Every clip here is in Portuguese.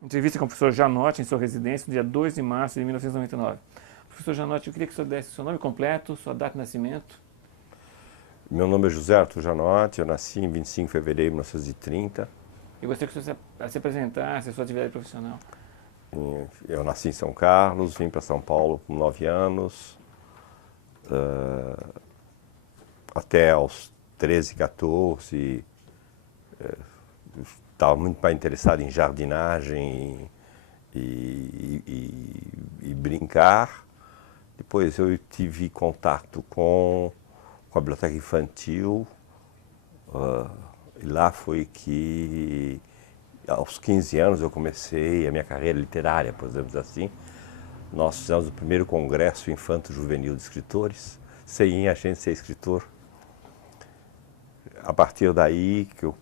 Entrevista com o professor Janotti em sua residência no dia 2 de março de 1999. Professor Janotti, eu queria que o senhor desse seu nome completo, sua data de nascimento. Meu nome é José Arthur Janotti, eu nasci em 25 de fevereiro de 1930. Eu gostaria que o senhor se apresentasse, a sua atividade profissional. Eu nasci em São Carlos, vim para São Paulo com 9 anos, até aos 13, 14, estava muito mais interessado em jardinagem e brincar. Depois eu tive contato com a biblioteca infantil, e lá foi que, aos 15 anos, eu comecei a minha carreira literária, podemos dizer assim. Nós fizemos o primeiro congresso infanto-juvenil de escritores, sem a gente ser escritor. A partir daí que eu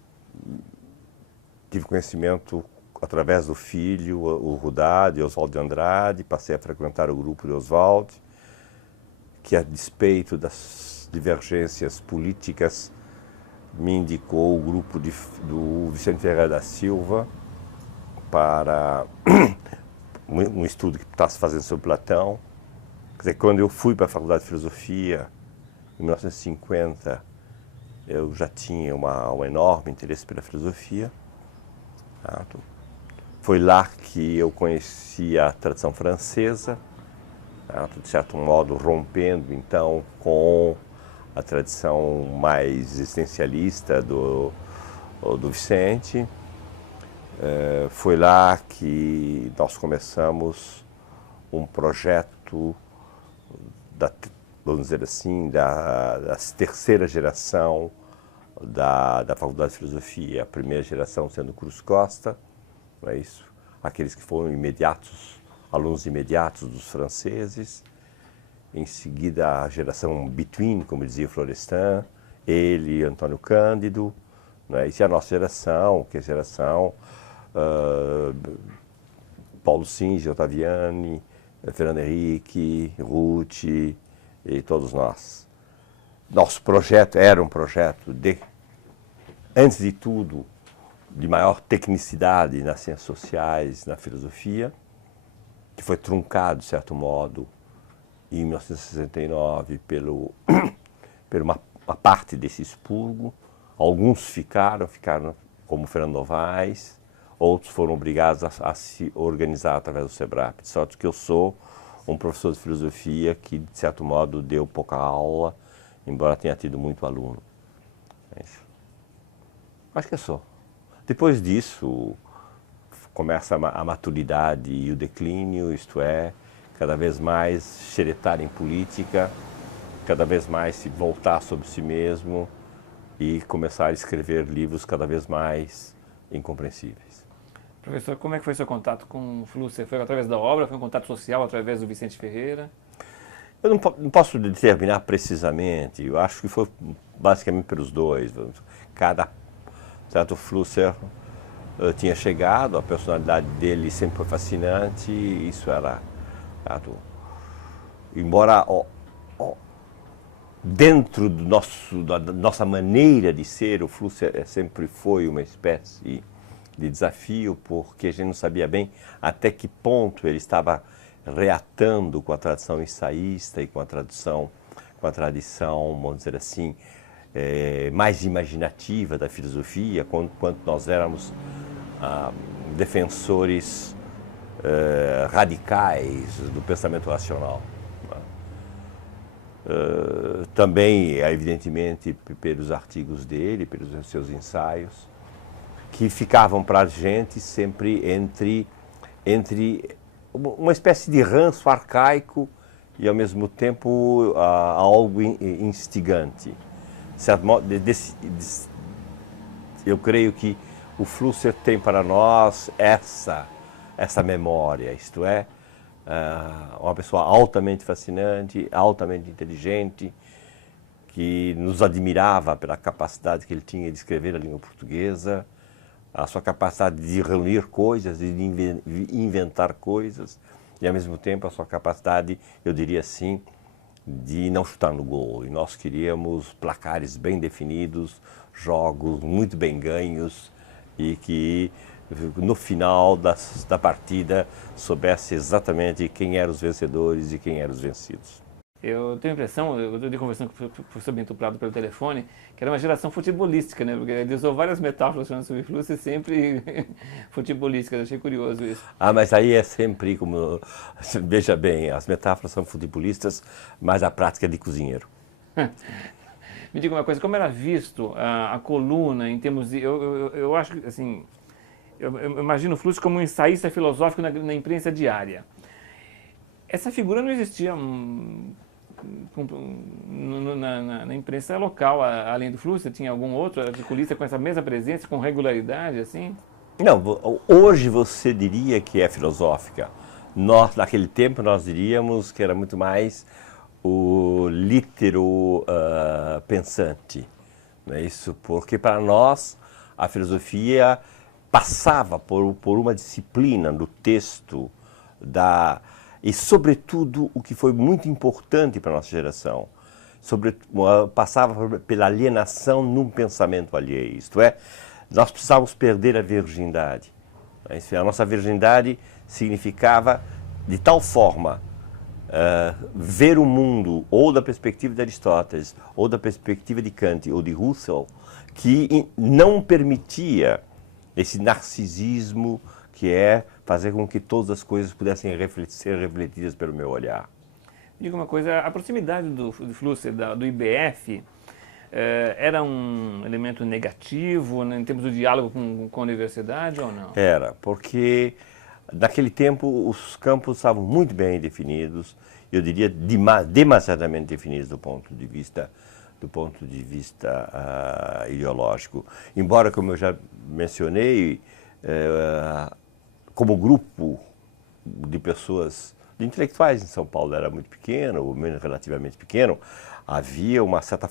tive conhecimento através do filho, o Rudá, de Oswald de Andrade, passei a frequentar o grupo de Oswald, que a despeito das divergências políticas me indicou o grupo do Vicente Ferreira da Silva para um estudo que está se fazendo sobre Platão. Quer dizer, quando eu fui para a Faculdade de Filosofia, em 1950, eu já tinha um enorme interesse pela filosofia. Foi lá que eu conheci a tradição francesa, de certo modo rompendo então com a tradição mais existencialista do Vicente. Foi lá que nós começamos um projeto vamos dizer assim, da terceira geração da Faculdade de Filosofia, a primeira geração sendo Cruz Costa, não é isso? Aqueles que foram alunos imediatos dos franceses. Em seguida, a geração Between, como dizia Florestan, ele, Antônio Cândido, não é? E a nossa geração, que é a geração Paulo Singer, Ottaviani, Fernando Henrique, Ruth e todos nós. Nosso projeto era um projeto antes de tudo, de maior tecnicidade nas ciências sociais, na filosofia, que foi truncado, de certo modo, em 1969 por uma parte desse expurgo. Alguns ficaram como Fernando Novaes, outros foram obrigados a se organizar através do SEBRAP. De sorte que eu sou um professor de filosofia que, de certo modo, deu pouca aula, embora tenha tido muito aluno. É isso. Acho que é só. Depois disso, começa a maturidade e o declínio, isto é, cada vez mais xeretar em política, cada vez mais se voltar sobre si mesmo e começar a escrever livros cada vez mais incompreensíveis. Professor, como é que foi seu contato com o Flusser? Foi através da obra? Foi um contato social através do Vicente Ferreira? Eu não posso determinar precisamente, eu acho que foi basicamente pelos dois. Certo, o Flusser tinha chegado, a personalidade dele sempre foi fascinante, e isso era... Embora dentro da nossa maneira de ser, o Flusser sempre foi uma espécie de desafio, porque a gente não sabia bem até que ponto ele estava reatando com a tradição ensaísta e com a tradição, vamos dizer assim, mais imaginativa da filosofia, quanto nós éramos defensores radicais do pensamento racional. Também, evidentemente, pelos artigos dele, pelos seus ensaios, que ficavam para a gente sempre entre uma espécie de ranço arcaico e, ao mesmo tempo, algo instigante. De certo modo, eu creio que o Flusser tem para nós essa memória, isto é, uma pessoa altamente fascinante, altamente inteligente, que nos admirava pela capacidade que ele tinha de escrever a língua portuguesa, a sua capacidade de reunir coisas, de inventar coisas, e ao mesmo tempo a sua capacidade, eu diria assim, de não chutar no gol. E nós queríamos placares bem definidos, jogos muito bem ganhos, e que no final da partida, soubesse exatamente quem eram os vencedores e quem eram os vencidos. Eu tenho a impressão, eu estou conversando com o professor Bento Prado pelo telefone, que era uma geração futebolística, né? Porque ele usou várias metáforas falando sobre Flusser e sempre futebolísticas. Eu achei curioso isso. Ah, mas aí é sempre como... Veja bem, as metáforas são futebolistas, mas a prática é de cozinheiro. Me diga uma coisa, como era visto a coluna em termos de... Eu acho que, assim, eu imagino o Flusser como um ensaísta filosófico na imprensa diária. Essa figura não existia na imprensa local, além do Flusser? Tinha algum outro articulista com essa mesma presença, com regularidade, assim? Não, hoje você diria que é filosófica. Nós, naquele tempo, nós diríamos que era muito mais o litero pensante. Não é isso? Porque para nós a filosofia passava por uma disciplina do texto, e sobretudo o que foi muito importante para a nossa geração, passava pela alienação num pensamento alheio. Isto é, nós precisávamos perder a virgindade. A nossa virgindade significava, de tal forma, ver o mundo ou da perspectiva de Aristóteles, ou da perspectiva de Kant, ou de Husserl, que não permitia esse narcisismo que é fazer com que todas as coisas pudessem ser refletidas pelo meu olhar. Diga uma coisa, a proximidade do Flusser, do IBF, era um elemento negativo, né, em termos do diálogo com a universidade ou não? Era, porque naquele tempo os campos estavam muito bem definidos, eu diria demasiadamente definidos do ponto de vista ideológico. Embora, como eu já mencionei, como grupo de pessoas, de intelectuais em São Paulo era muito pequeno, ou menos relativamente pequeno, havia uma certa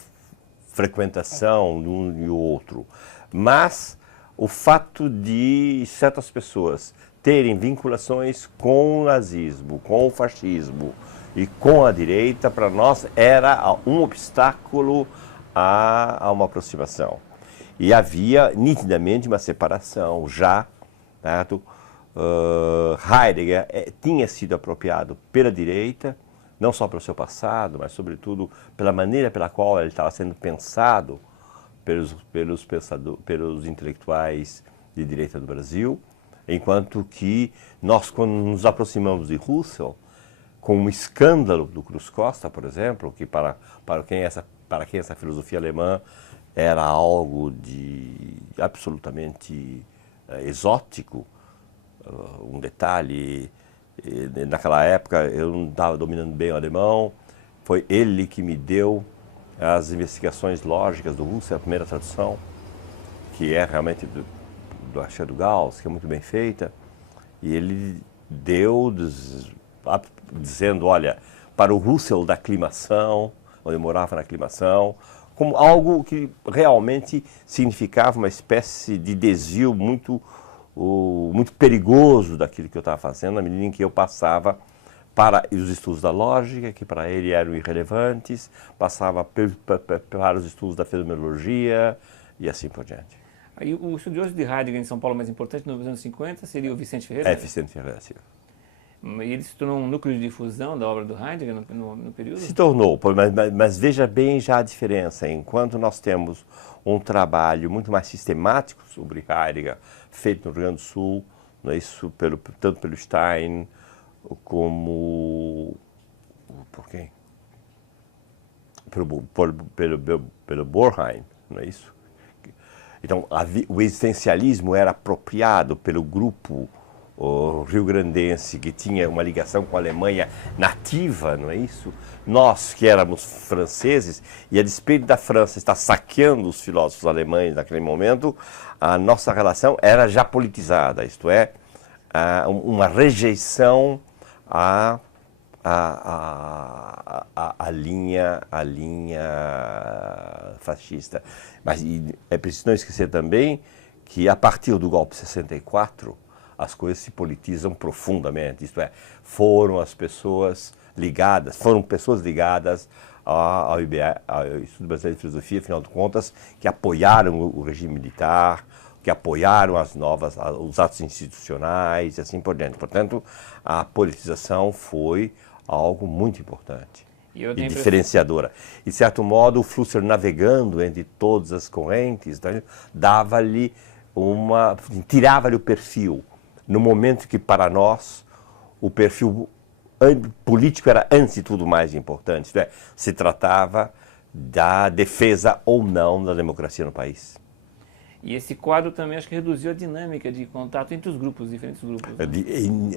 frequentação de um e outro. Mas o fato de certas pessoas terem vinculações com o nazismo, com o fascismo e com a direita, para nós era um obstáculo a uma aproximação. E havia nitidamente uma separação já, certo? Heidegger tinha sido apropriado pela direita, não só pelo seu passado, mas sobretudo pela maneira pela qual ele estava sendo pensado pelos intelectuais de direita do Brasil, enquanto que nós, quando nos aproximamos de Husserl, com o escândalo do Cruz Costa, por exemplo, que para quem essa filosofia alemã era algo de absolutamente exótico. Um detalhe, naquela época eu não estava dominando bem o alemão, foi ele que me deu as investigações lógicas do Husserl, a primeira tradução, que é realmente do Achado Gauss, que é muito bem feita, e ele deu dizendo, olha, para o Husserl da aclimação, onde eu morava na aclimação, como algo que realmente significava uma espécie de desvio muito perigoso daquilo que eu estava fazendo, na medida em que eu passava para os estudos da lógica, que para ele eram irrelevantes, passava para os estudos da fenomenologia e assim por diante. Aí o estudioso de Heidegger em São Paulo mais importante nos anos 50 seria o Vicente Ferreira? Vicente Ferreira, sim. E ele se tornou um núcleo de difusão da obra do Heidegger no período? Se tornou, mas veja bem já a diferença. Enquanto nós temos um trabalho muito mais sistemático sobre Heidegger, feito no Rio Grande do Sul, não é isso, tanto pelo Stein, como... Por quem? Pelo Borheim, não é isso? Então, o existencialismo era apropriado pelo grupo rio-grandense, que tinha uma ligação com a Alemanha nativa, não é isso? Nós, que éramos franceses, e a despeito da França estar saqueando os filósofos alemães naquele momento, a nossa relação era já politizada, isto é, uma rejeição à linha fascista. Mas é preciso não esquecer também que, a partir do golpe de 64, as coisas se politizam profundamente, isto é, foram pessoas ligadas ao IBA, ao Instituto Brasileiro de Filosofia, afinal de contas, que apoiaram o regime militar, que apoiaram os atos institucionais e assim por diante. Portanto, a politização foi algo muito importante e diferenciadora. E, de certo modo, o Flusser, navegando entre todas as correntes, né, dava-lhe tirava-lhe o perfil, no momento que, para nós, o perfil político era, antes de tudo, mais importante. Né? Se tratava da defesa ou não da democracia no país. E esse quadro também acho que reduziu a dinâmica de contato entre os grupos, diferentes grupos. Né?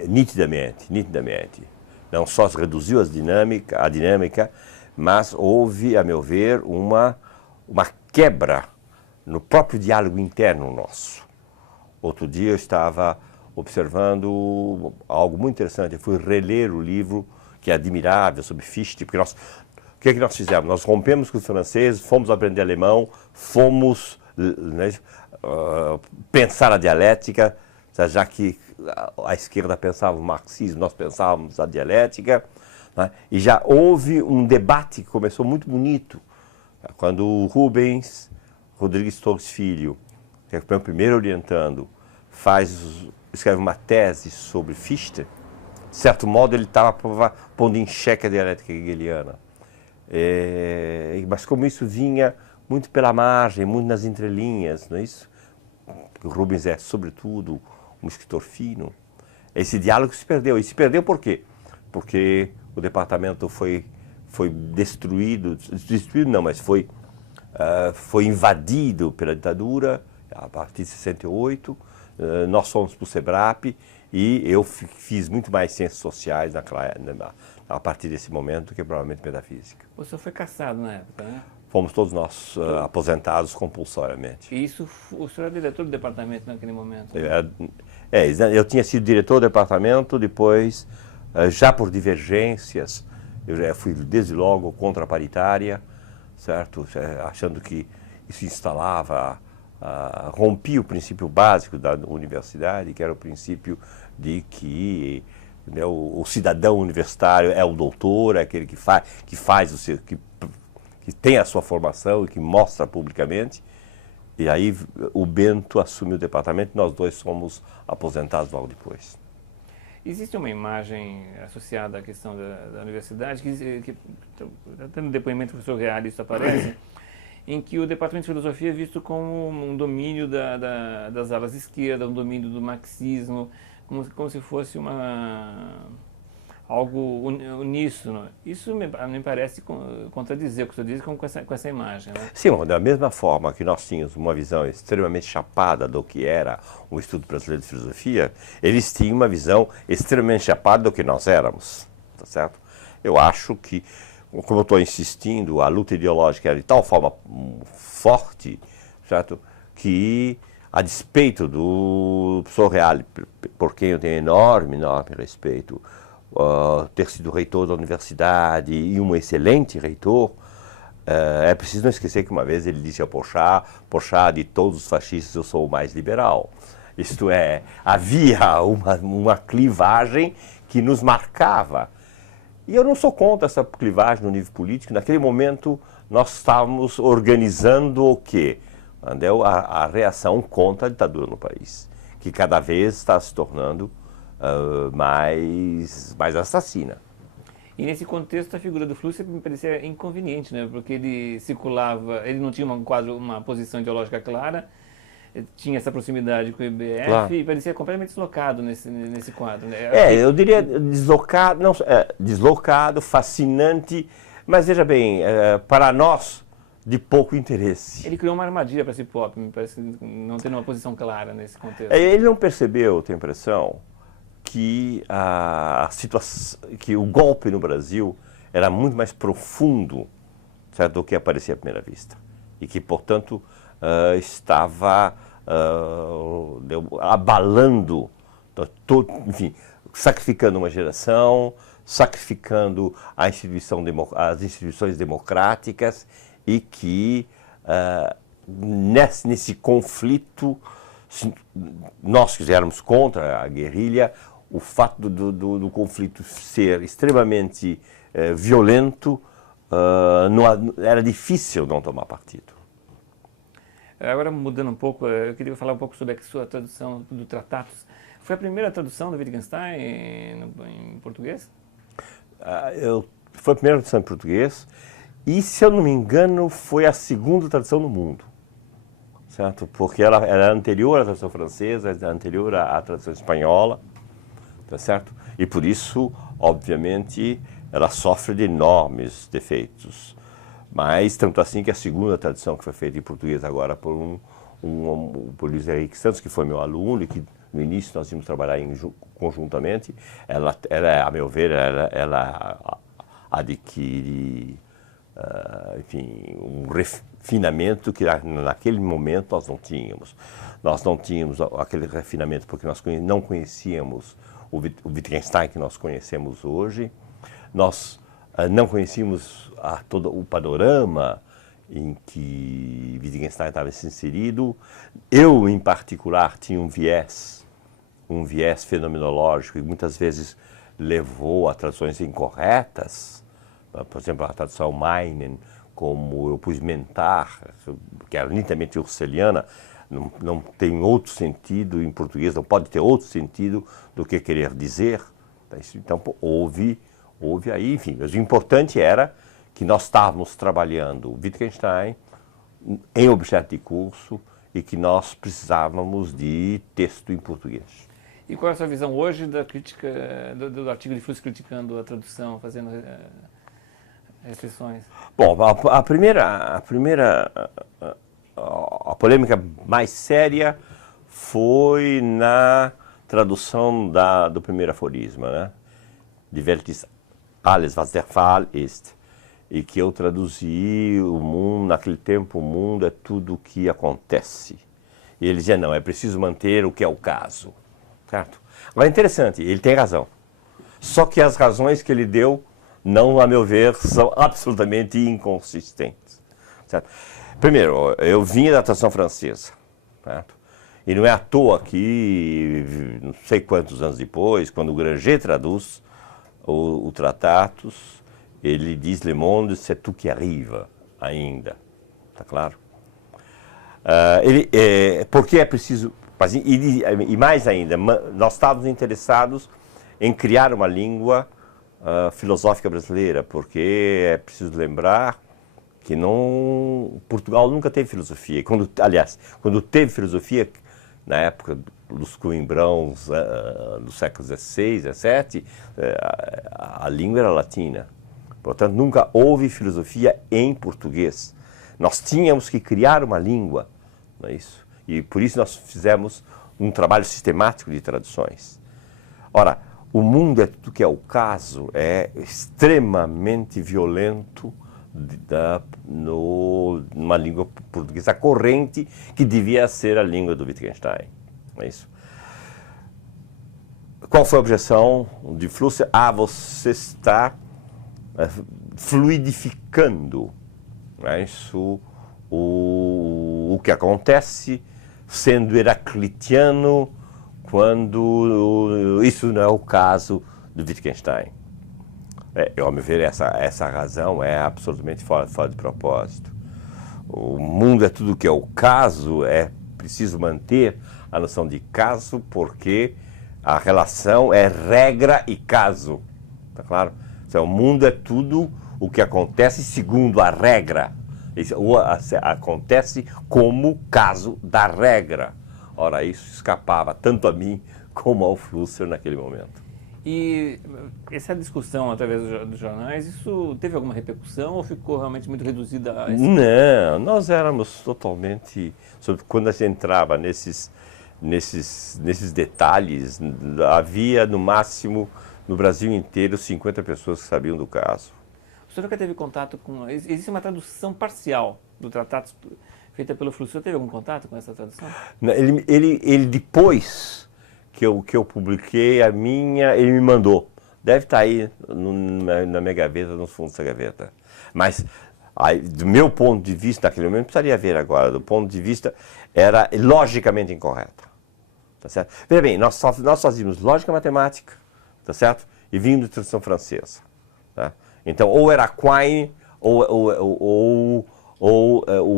Nitidamente. Não só reduziu a dinâmica, mas houve, a meu ver, uma quebra no próprio diálogo interno nosso. Outro dia eu estava observando algo muito interessante. Eu fui reler o livro, que é admirável, sobre Fichte, porque o que é que nós fizemos? Nós rompemos com os franceses, fomos aprender alemão, fomos pensar a dialética, já que a esquerda pensava o marxismo, nós pensávamos a dialética, né? E já houve um debate que começou muito bonito, quando o Rubens Rodrigues Torres Filho, que é o primeiro orientando, escreve uma tese sobre Fichte. De certo modo, ele estava pondo em xeque a dialética hegeliana. Mas como isso vinha muito pela margem, muito nas entrelinhas, não é isso? O Rubens é, sobretudo, um escritor fino. Esse diálogo se perdeu. E se perdeu por quê? Porque o departamento foi destruído não, mas foi invadido pela ditadura a partir de 68. Nós fomos para o SEBRAP e eu fiz muito mais ciências sociais a partir desse momento que provavelmente metafísica. O senhor foi cassado na época, né? Fomos todos nós aposentados compulsoriamente. E isso, o senhor era diretor do departamento naquele momento? Eu tinha sido diretor do departamento, depois, já por divergências, eu já fui desde logo contra a paritária, certo? Achando que isso rompia o princípio básico da universidade, que era o princípio de que o cidadão universitário é o doutor, é aquele que tem a sua formação e que mostra publicamente. E aí o Bento assumiu o departamento e nós dois somos aposentados logo depois. Existe uma imagem associada à questão da universidade, que até no depoimento do professor Reale isso aparece, em que o departamento de filosofia é visto como um domínio das alas esquerdas, um domínio do marxismo, como se fosse algo uníssono. Isso me parece contradizer o que o senhor diz com essa imagem. Né? Sim, da mesma forma que nós tínhamos uma visão extremamente chapada do que era o Instituto Brasileiro de Filosofia, eles tinham uma visão extremamente chapada do que nós éramos, tá certo? Eu acho que, como eu estou insistindo, a luta ideológica era de tal forma forte, certo? Que, a despeito do professor Reale, por quem eu tenho enorme respeito, ter sido reitor da universidade e um excelente reitor, é preciso não esquecer que uma vez ele disse ao Porchat, de todos os fascistas eu sou o mais liberal. Isto é, havia uma clivagem que nos marcava. E eu não sou contra essa clivagem no nível político. Naquele momento nós estávamos organizando o quê? A reação contra a ditadura no país, que cada vez está se tornando mais assassina. E nesse contexto a figura do Flusser me parecia inconveniente, né? Porque ele circulava, ele não tinha uma posição ideológica clara, tinha essa proximidade com o IBF, claro. E parecia completamente deslocado nesse quadro. Né? Eu diria deslocado, fascinante, mas veja bem, para nós, de pouco interesse. Ele criou uma armadilha para esse pop, me parece não tendo uma posição clara nesse contexto. Ele não percebeu, tenho a impressão, que que o golpe no Brasil era muito mais profundo, certo, do que aparecia à primeira vista. E que, portanto, estava abalando, enfim, sacrificando uma geração, sacrificando as instituições democráticas e que, nesse conflito, se nós quisermos contra a guerrilha, o fato do conflito ser extremamente violento, era difícil não tomar partido. Agora, mudando um pouco, eu queria falar um pouco sobre a sua tradução do Tratatus. Foi a primeira tradução do Wittgenstein em português? Foi a primeira tradução em português e, se eu não me engano, foi a segunda tradução no mundo. Certo? Porque ela era anterior à tradução francesa, anterior à tradução espanhola, tá certo? E por isso, obviamente, ela sofre de enormes defeitos. Mas tanto assim que a segunda tradução que foi feita em português agora por por Luiz Henrique Santos, que foi meu aluno e que no início nós íamos trabalhar conjuntamente, ela, a meu ver, ela adquire, enfim, um refinamento que naquele momento nós não tínhamos. Nós não tínhamos aquele refinamento porque nós não conhecíamos o Wittgenstein que nós conhecemos hoje. Nós não conhecíamos todo o panorama em que Wittgenstein estava inserido. Eu, em particular, tinha um viés fenomenológico que muitas vezes levou a traduções incorretas. Por exemplo, a tradução Meinen, como eu pus mentar, que era nitidamente russeliana, não tem outro sentido em português, não pode ter outro sentido do que querer dizer. Então, houve aí, enfim, mas o importante era que nós estávamos trabalhando Wittgenstein em objeto de curso e que nós precisávamos de texto em português. E qual é a sua visão hoje da crítica, do artigo de Flusser criticando a tradução, fazendo restrições? Bom, a polêmica mais séria foi na tradução do primeiro aforismo, né? Die Welt ist alles, was der Fall ist. E que eu traduzi o mundo, naquele tempo o mundo é tudo o que acontece. E ele dizia, não, é preciso manter o que é o caso. Certo? Agora é interessante, ele tem razão. Só que as razões que ele deu, não, a meu ver, são absolutamente inconsistentes. Certo? Primeiro, eu vinha da tradução francesa. Certo? E não é à toa que, não sei quantos anos depois, quando o Granger traduz o Tratatus, ele diz Le monde, c'est tout qui arrive, ainda. Está claro? Porque é preciso... E mais ainda, nós estávamos interessados em criar uma língua filosófica brasileira, porque é preciso lembrar que Portugal nunca teve filosofia. Quando teve filosofia, na época dos Coimbrãos, do século XVI, XVII, a língua era latina. Portanto, nunca houve filosofia em português. Nós tínhamos que criar uma língua, não é isso? E por isso nós fizemos um trabalho sistemático de traduções. Ora, o mundo é tudo que é o caso, é extremamente violento numa língua portuguesa corrente que devia ser a língua do Wittgenstein, não é isso? Qual foi a objeção de Flusser? Você está fluidificando, né? Isso, o que acontece sendo heraclitiano quando isso não é o caso do Wittgenstein. Ao meu ver, essa razão é absolutamente fora de propósito. O mundo é tudo que é o caso, é preciso manter a noção de caso, porque a relação é regra e caso, tá claro? Então, o mundo é tudo o que acontece segundo a regra. Acontece como caso da regra. Ora, isso escapava tanto a mim como ao Flusser naquele momento. E essa discussão através dos jornais, isso teve alguma repercussão ou ficou realmente muito reduzida a esse... Não, nós éramos totalmente... Quando a gente entrava nesses detalhes, havia no máximo... No Brasil inteiro, 50 pessoas que sabiam do caso. O senhor nunca teve contato com... Existe uma tradução parcial do tratado feita pelo Flusser. O senhor teve algum contato com essa tradução? Ele depois que eu publiquei a minha, ele me mandou. Deve estar aí na minha gaveta, nos fundos da gaveta. Mas, aí, do meu ponto de vista, naquele momento, precisaria ver agora, do ponto de vista, era logicamente incorreta. Tá certo? Veja bem, nós fazíamos lógica matemática, tá certo? E vindo de tradução francesa. Tá? Então, ou era Quine, ou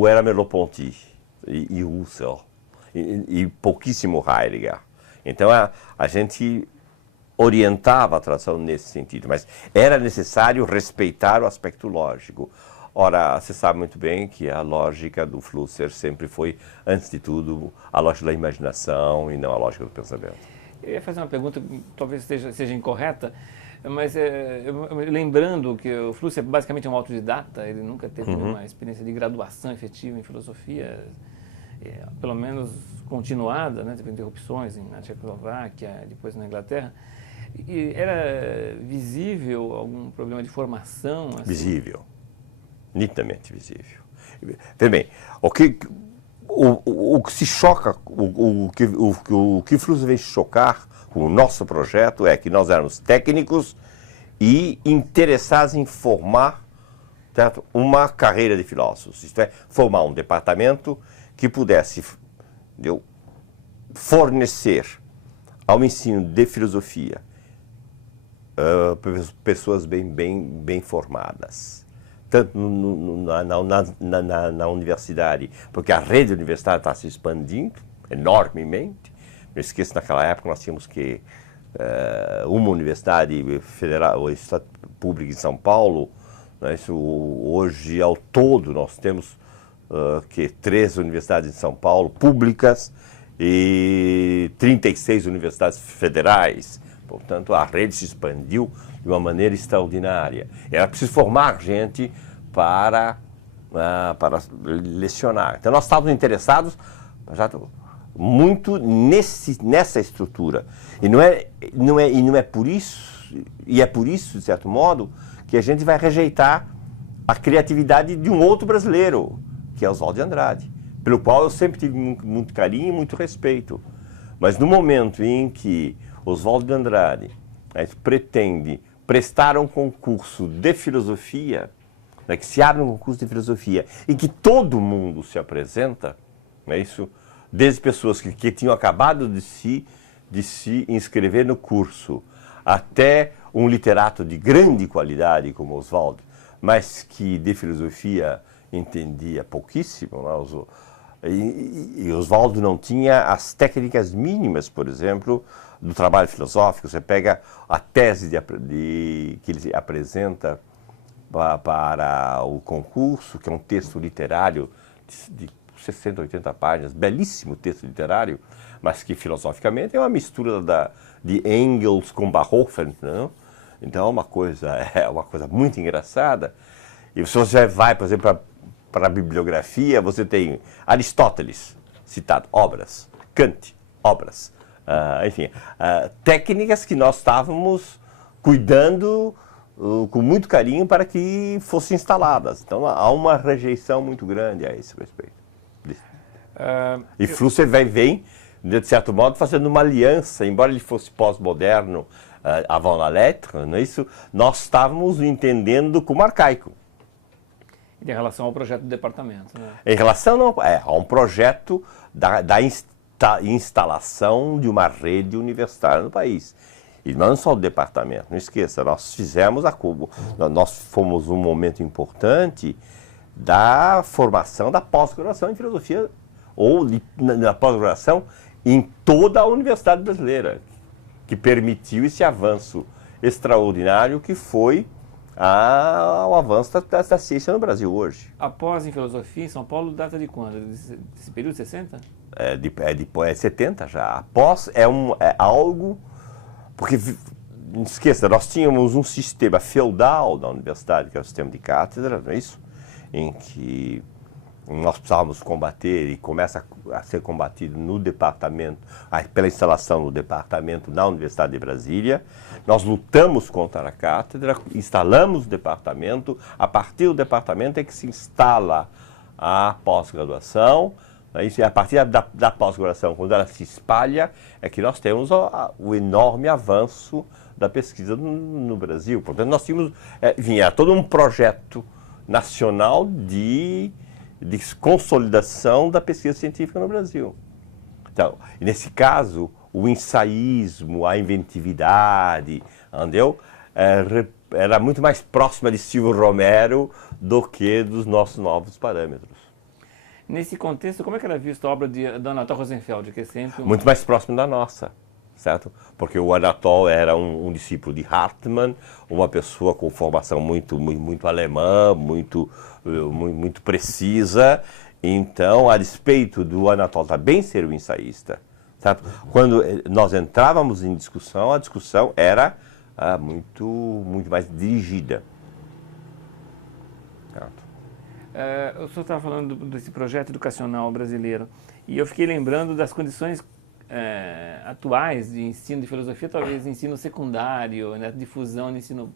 era Merleau-Ponty. e Husserl, e pouquíssimo Heidegger. Então a gente orientava a tradução nesse sentido, mas era necessário respeitar o aspecto lógico. Ora, você sabe muito bem que a lógica do Flusser sempre foi, antes de tudo, a lógica da imaginação e não a lógica do pensamento. Eu ia fazer uma pergunta, talvez seja incorreta, mas lembrando que o Flusser basicamente é um autodidata, ele nunca teve uma experiência de graduação efetiva em filosofia, pelo menos continuada, né, teve interrupções na Tchecoslováquia, depois na Inglaterra. E era visível algum problema de formação? Assim? Visível, nitidamente visível. Veja bem, o que se choca, o que Flusser vem chocar com o nosso projeto é que nós éramos técnicos e interessados em formar, certo, uma carreira de filósofos, isto é, formar um departamento que pudesse fornecer ao ensino de filosofia pessoas bem formadas, tanto na universidade, porque a rede universitária está se expandindo enormemente. Não esqueça, naquela época nós tínhamos que uma universidade federal, ou pública em São Paulo, né, isso, hoje ao todo nós temos 3 universidades em São Paulo públicas e 36 universidades federais. Portanto, a rede se expandiu de uma maneira extraordinária. Era preciso formar gente para lecionar. Então, nós estávamos interessados muito nessa estrutura. E não é por isso, e é por isso, de certo modo, que a gente vai rejeitar a criatividade de um outro brasileiro, que é Oswald de Andrade, pelo qual eu sempre tive muito carinho e muito respeito. Mas no momento em que Oswald de Andrade pretende prestar um concurso de filosofia, né, que se abre um concurso de filosofia e que todo mundo se apresenta, é isso, desde pessoas que tinham acabado de se inscrever no curso, até um literato de grande qualidade como Oswald, mas que de filosofia entendia pouquíssimo, né? E Oswaldo não tinha as técnicas mínimas, por exemplo, do trabalho filosófico. Você pega a tese que ele apresenta para o concurso, que é um texto literário de 60, 80 páginas, belíssimo texto literário, mas que filosoficamente é uma mistura de Engels com Bachofen, não? Então é uma coisa muito engraçada. E se você vai, por exemplo, para a bibliografia, você tem Aristóteles, citado, obras, Kant, obras, enfim, técnicas que nós estávamos cuidando com muito carinho para que fossem instaladas. Então há uma rejeição muito grande a esse respeito. E Flusser vem, de certo modo, fazendo uma aliança, embora ele fosse pós-moderno, avant la lettre, não é isso? Nós estávamos o entendendo como arcaico. Em relação ao projeto do departamento, né? Em relação a um projeto da instalação de uma rede universitária no país. E não só o departamento, não esqueça, nós fomos um momento importante da formação da pós-graduação em filosofia, ou da pós-graduação em toda a universidade brasileira, que permitiu esse avanço extraordinário que foi o avanço da ciência no Brasil hoje. A pós em filosofia em São Paulo data de quando? Desse período, 60? É 70 já. A pós é algo... Porque, não esqueça, nós tínhamos um sistema feudal da universidade, que é o sistema de cátedra, não é isso? Em que nós precisávamos combater, e começa a ser combatido no departamento, pela instalação do departamento na Universidade de Brasília. Nós lutamos contra a cátedra, instalamos o departamento, a partir do departamento é que se instala a pós-graduação, e a partir da pós-graduação, quando ela se espalha, é que nós temos o enorme avanço da pesquisa no Brasil. Portanto, nós tínhamos, era todo um projeto nacional de consolidação da pesquisa científica no Brasil. Então, nesse caso, o ensaísmo, a inventividade, entendeu? Era muito mais próxima de Silvio Romero do que dos nossos novos parâmetros. Nesse contexto, como é que era vista a obra do Anatol Rosenfeld, que é sempre Muito mais próximo da nossa, certo? Porque o Anatol era um discípulo de Hartmann, uma pessoa com formação muito alemã, muito precisa. Então, a despeito do Anatol também ser um ensaísta, certo? Quando nós entrávamos em discussão, a discussão era muito mais dirigida. Certo? O senhor estava falando desse projeto educacional brasileiro e eu fiquei lembrando das condições atuais de ensino de filosofia, talvez ensino secundário, né, difusão de ensino,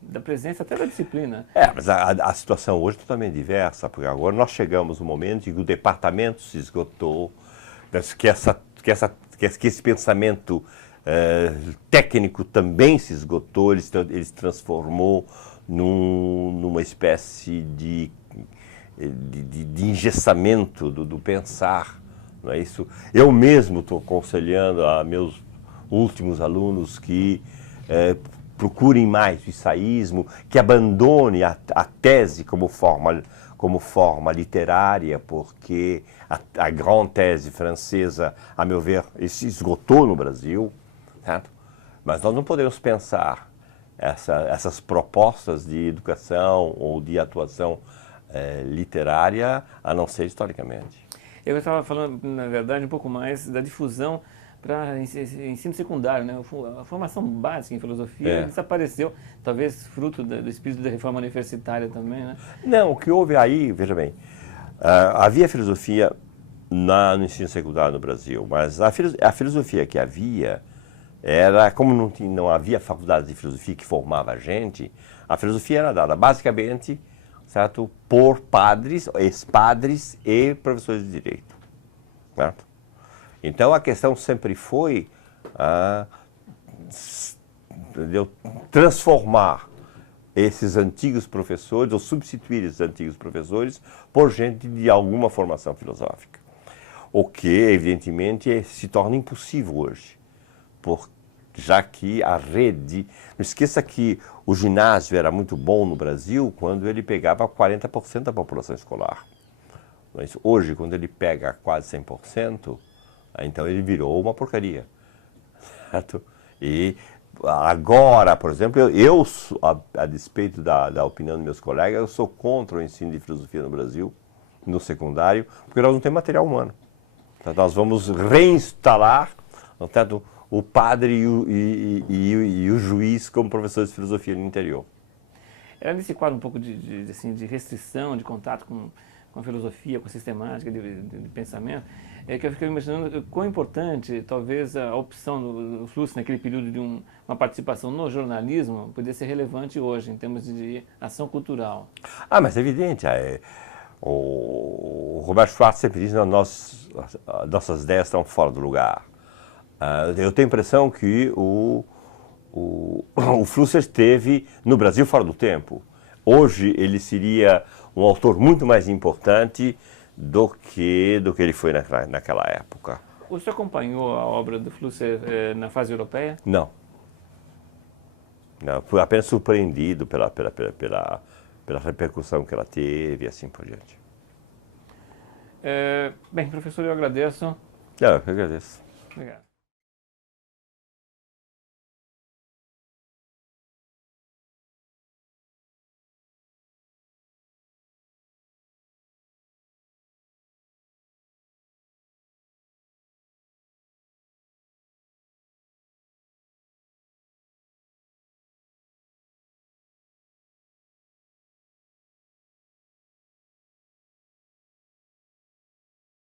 da presença até da disciplina. Mas a situação hoje é totalmente diversa, porque agora nós chegamos no momento em que o departamento se esgotou, que esse pensamento técnico também se esgotou, ele se transformou numa espécie de engessamento do pensar, não é isso? Eu mesmo estou aconselhando a meus últimos alunos que procurem mais o ensaísmo, que abandone a tese como forma literária, porque a grande tese francesa, a meu ver, se esgotou no Brasil, certo? Mas nós não podemos pensar essas propostas de educação ou de atuação literária a não ser historicamente. Eu estava falando, na verdade, um pouco mais da difusão para ensino secundário, né? A formação básica em filosofia desapareceu, talvez fruto do espírito da reforma universitária também, né? Não, o que houve aí, veja bem, havia filosofia no ensino secundário no Brasil, mas a filosofia que havia era, como não havia faculdade de filosofia que formava a gente, a filosofia era dada basicamente, certo, por padres, ex-padres e professores de direito, certo? Então a questão sempre foi transformar esses antigos professores, ou substituir esses antigos professores por gente de alguma formação filosófica. O que, evidentemente, se torna impossível hoje, já que a rede... Não esqueça que o ginásio era muito bom no Brasil quando ele pegava 40% da população escolar. Mas hoje, quando ele pega quase 100%, então ele virou uma porcaria. Certo? E agora, por exemplo, a despeito da opinião dos meus colegas, eu sou contra o ensino de filosofia no Brasil, no secundário, porque nós não temos material humano. Então, nós vamos reinstalar, portanto, o padre e o juiz como professores de filosofia no interior. Era nesse quadro um pouco de restrição, de contato com a filosofia, com a sistemática de pensamento, que eu fiquei imaginando quão importante talvez a opção do Flusser naquele período de uma participação no jornalismo poderia ser relevante hoje, em termos de ação cultural. Mas é evidente. O Roberto Schwartz sempre diz que nossas ideias estão fora do lugar. Eu tenho a impressão que o Flusser esteve no Brasil fora do tempo. Hoje ele seria um autor muito mais importante do que ele foi naquela época. O senhor acompanhou a obra do Flusser na fase europeia? Não. Fui apenas surpreendido pela repercussão que ela teve e assim por diante. Bem, professor, eu agradeço. Eu agradeço. Obrigado.